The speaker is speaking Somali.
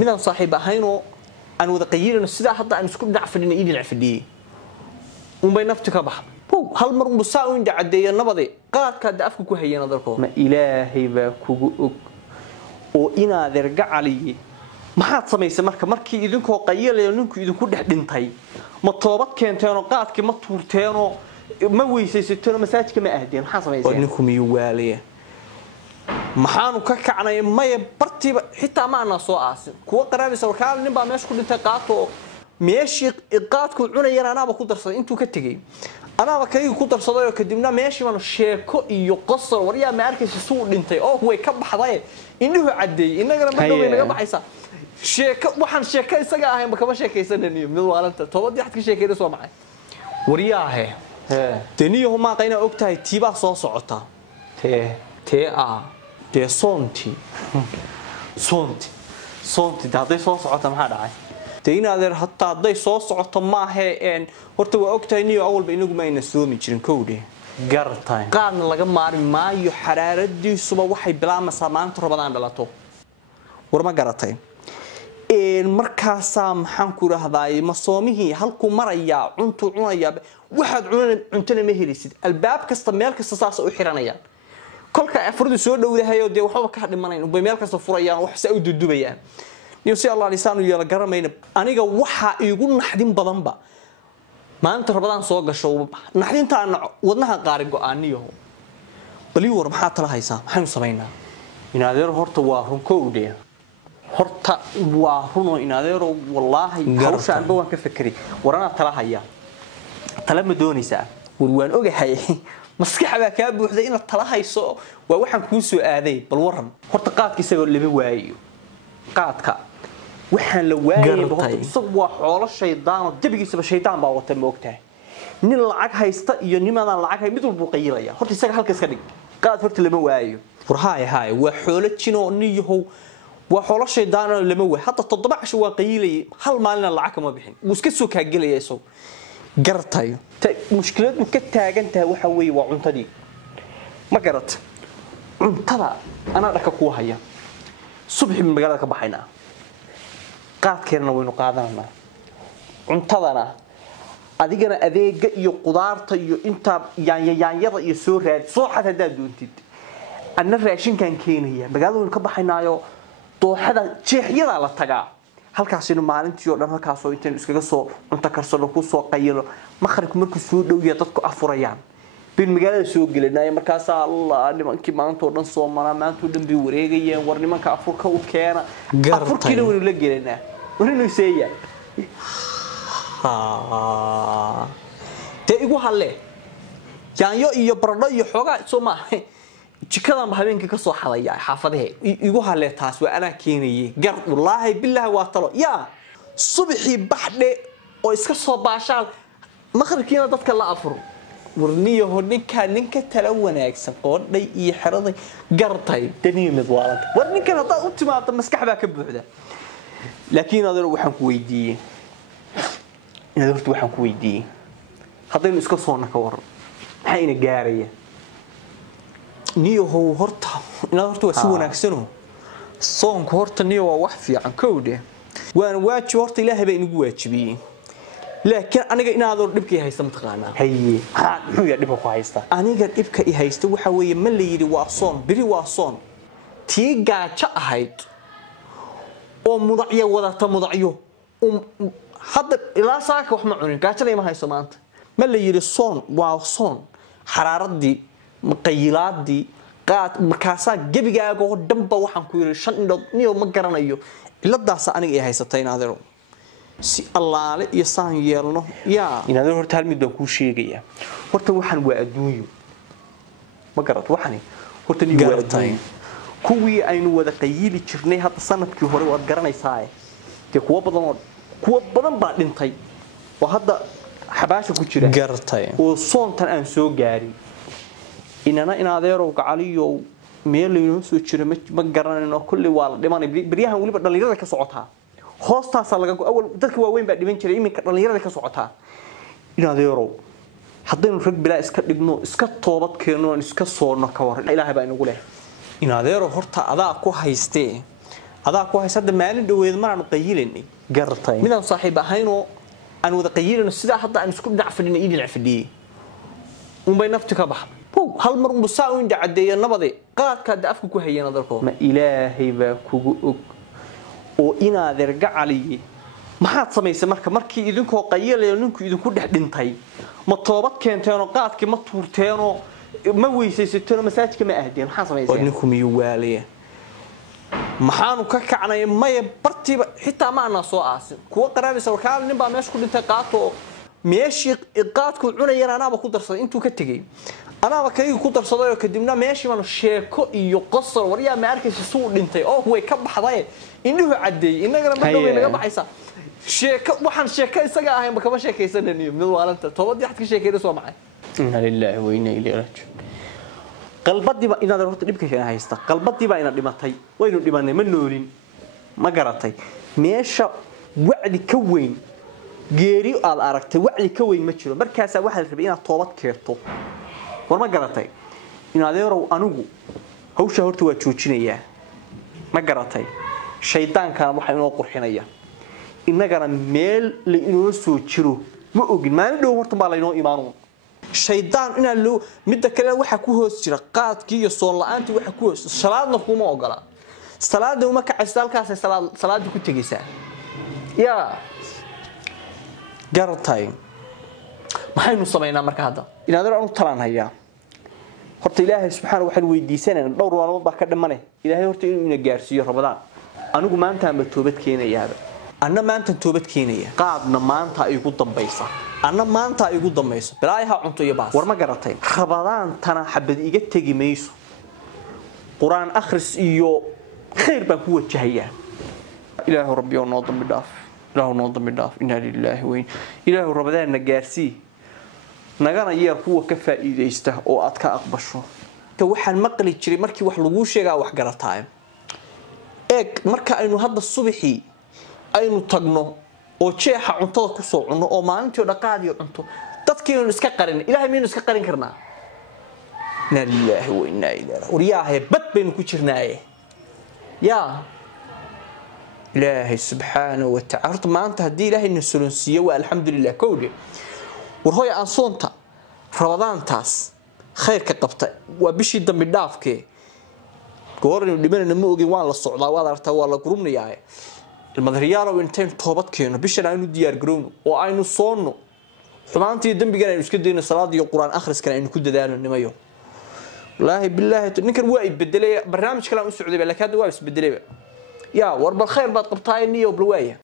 midaan saaxiib ahayno aan wada qayirino sida hadda aan isku dhinac fadhina idin fadhiyay bay nafti ka baxday hal mar musaa u inda cadeeyo nabade qaadka afku ku hayeen dalkooda ma ilaahay ba kugu og oo inaad ergacaliye maxaad samaysay markii idinkoo qayilay ninku idinku dhex dhintay ma toobad keenteeno qaadkii ma tuurteeno ma weysaysateeno masaajidka ma ahdeen maxaa samaysay ninku miyuu waaliye maxaanu ka kacnay may bartiba xitaa ma ana soo aasin kuwa qaraabisa warkaal nin baa meesha ku dhintay qaato meeshii qaadku cunayeen anaaba ku darsaday intuu ka tagay anaaba kaygu ku darsaday oo kadibna meeshii man sheeko iyo qosol wariya ma arkaysi suu dhintay oo way ka baxday indhuhu cadeey inagana ma dhawey naga baxaysa sheeko waxaan sheeko isaga ahayn kama sheekaysananiyo mid waalanta toobadii xad ka sheekayday soo maxay wariyaahe taniyo ma qayna ogtahay tiiba soo socota te sonti daaday soo socota maxaa dhacay teenadeer hatta haday soo socoto ma ahayn horta waa ogtahay niyo awalba inagu ma ayna soomi jirin kowdhe gartay qaadna laga maari maayo xaraaradiisuba waxay bilaamaysaa maanta Ramadaan dhalato war ma garatay markaasa maxaan ku raahday ma soomihii halku maraya cuntu cunaya waxaad cuntana ma helisid albaab kasta meel kasta saas u xiranayaan kolka afurdu soo dhawdahay oo de waxba ka dhimanayn bay meel kasta furayaan wax sa u dudubayaan niyo si Allah lisaanu yeela garamayna aniga waxa iigu naxdin badanba maanta Ramadaan soo gasho naxdinta aan wadnaha qaari go'aaniyo bali war maxaa tala haysaa maxaan sameeynaa inaadeer horta waa runkowdee horta waa runo inaadeer wallahi hawshaan baan ka fikri warana tala haya tala ma doonaysaa war waan ogahay maskaxda ka buuxday in tala hayso waa waxaan ku soo aaday bal waran horta qaadka isagoo laba waayo qaadka waxaan la waayay horta waa xoolo shaydaan oo dabigiisa shaydaan baa wata moogtahay nin lacag haysta iyo nimadan lacag hay mid walba qayilaya horta isaga halkaas ka dhig qaad horta lama waayo haay waa xoolo jino niyahow waa xoolo shaydaan oo lama waayo hatta 7 casho waa qayilay hal maalin lacag kama bixin uu iska soo ka galayso gartayo mushkiladu ka taagantahay waxa weey waa cuntadii ma garat cuntada ana dhaka ku haya subaxii magaalada ka baxayna qaadkeena waynu qaadanaa cuntadana adigana adeega iyo qudaarta iyo inta yaanyada iyo soo raad soo xataa doontid anna raashinkan keenaya magaalada waynu ka baxaynaayo dooxada jeexyada la tagaa halkaasina maalintii oo dhan halkaas oo intaan iskaga soo cunta karsano ku soo qaylo maqribku markuu soo dhawyaa dadku afurayaan bin magaalada soo gelinay markaas Allah nimankii maanta oo dhan soo maraa maanta oo dhan bi wareegayeen war nimanka afurka u keena afurkiina wuu la gelinaa wuu seeyaa te igu halle yaanyo iyo baradho iyo xogaa soo ma jikadan habeenka ka soo xadaya xaafadaha igu halle taas waa ana keenayay gar wallahi billahi waa talo ya subaxii baxde oo iska soo baashaal maqribkiina dadka la afuro warniyo ninka tala wanaagsan qoodhay iyo xiraday gartay taniyo mid waalad war ninkan hada u timaado maskax baa ka buuxda laakiin adeer waxaan ku weydiiyay hadaynu iska soo naka war maxay ina gaaraya niyo horta waa si wanaagsan soonku horta niyo waa wax fiican kowde waan waajib horta Ilaahay baa inagu waajibiyay laakiin aniga inaad dhibkii haysta ma taqaanaa haye muxuu yahay dhibka ku haysta aniga dhibka i haysta waxa weeye ma la yiri waa soon biri waa soon tii gaajo ahayd oo mudacyo wadata mudacyo hadda ilaa saaka wax ma cunin gaajada ma haysto maanta ma la yiri soon waa soon xaraaradii qayilaadii qaad markaasa gabigaaga oo dhanba waxaan ku yiri 5 indhood niyo ma garanayo iladaas aniga ay haysatay inaadero si allaale iyo saan yeelno yaa inaadero horta hal mid baan ku sheegaya horta waxan waa adduunyo ma garat waxani horta ni garatay kuwii aynu wada qayili jirnay hadda sanadkii hore waad garanaysaa te kuwa badan baa dhintay oo hadda xabaasha ku jira garatay oo soontan aan soo gaarin inaadeero gacaliyo meel inoo soo jira ma garanayno kulli waa la dhimanay bariyahan waliba dhalinyarada ka socotaa hoostaas laga awal dadka waaweyn baa dhiman jiray iminka dhalinyarada ka socotaa inaadeero haddaynu rag bilaa iska dhigno iska toobad keeno iska soono ka war Ilaahay baa inagu leh inaadeero horta adaa ku haystee adaa ku haysada maalin dhaweed maraan qayilinay gartay midaan saaxiib ahayno aan wada qayilino sida hadda aan isku dhinac fadhino idin fadhiyay bay nafti ka bax hal mar uu saa u indacadeeyo nabade qaadka afka ku hayeen dalko ma ilaahay ba kugu og oo inaad ergacaliye maxaad samaysay markii idinkoo qayilay ninku idinku dhex dhintay ma toobad keenteen oo qaadkii ma tuurteen oo ma weysaysateen masaajidka ma ahdeen maxaa samaysay ninku miyuu waaliye maxaanu ka kacnay may bartiba xitaa ma ana soo aasin kuwa qaraabisa warkaal nin baa meesha ku dhintay qaato meeshii qaadku cunayeen anaaba ku darsaday intuu ka tagay anaaba kaliya ku darsaday oo kadibna meeshii baan sheeko iyo qosol wariya ma arkaysi suu dhintay oo way ka baxday indhuhu cadeey inagana ma dhow naga baxaysa sheeko waxaan sheeko isaga ahayn ba kama sheekaysananiyo mid waalanta toobadii xad ka sheekayday soo macay inna lillahi wa inna ilayhi raaji'un qalbadiiba inaad horta dhibka ka haysta qalbadiiba ina dhimatay waynu dhimanay ma noolin ma garatay meesha wacdi ka weyn geeri aad aragtay wacdi ka weyn ma jiro markaas waxa la rabay inaad toobad keerto war ma garatay inaad yeerow anigu hawsha horta waa joojinaya ma garatay shaydaanka waxa inoo qurxinaya inagana meel la inoo soo jiro ma ogin maalin dhow horta baa la inoo imaano shaydaan ina loo mid kale waxa ku hoos jira qaadkii iyo soon la'aantii waxa ku hoos salaadna kuma ogola salaada uma ka casaalkaas salaad ku tagaysaa ya gartay maxaynu sameeynaa marka hadda inaad aanu talaan hayaa horta ilaahay subxaanahu wa ta'ala weydiisanayna dhowr waalmood baa ka dhimanay ilaahay horta inuu ina gaarsiiyo Ramadaan anigu maanta aan toobad keenayaa anna maanta toobad keenaya qaadna maanta ay ugu dambaysa anna maanta ay ugu dambayso bilaayaha cunto iyo baas war ma garatay Ramadaan tana xabad iga tagi mayso quraan akhris iyo khayr baan ku wajahayaa ilaahu rabbi oo noo dambi dhaaf ilaahu noo dambi dhaaf inna lillahi wa inna ilaahu Ramadaan nagaarsi nagana yeer kuwa ka faa'iideysta oo aad ka aqbasho waxaan maqli jiray markii wax lagu sheegaa wax garataa marka aynu hadda subaxii aynu tagno oo jeexa cuntada ku soo cuno oo maalintii dhaqaadiyo cunto dadkeenu iska qarin ilaahay meenu iska qarin karnaa inna lillahi wa inna ilayhi raaji'uun bad baynu ku jirnaaye ya ilaahay subhanahu wa ta'ala maanta hadii ilaahay na solonsiyo waa alxamdulillah kowde war hooy aan soonta Ramadaantaas khayrka qabta waa bishii dambi dhaafkee goornu dhimanayna ma ogin waan la socdaa waad aragtaa waa la gurumnayaa المدريالو intaan toobad keeno bishan aynu diyaar garowno oo aynu soonno xumaantii dambigan aynu iska deeyno salaad iyo quraan akhriska aynu ku dadaalo nimayo wallahi billahi ninkan waa ibeddelay barnaamij kale aan u socday laakiin waa isbedelay ya war bal khayr baad qabtaa niyo blwaaya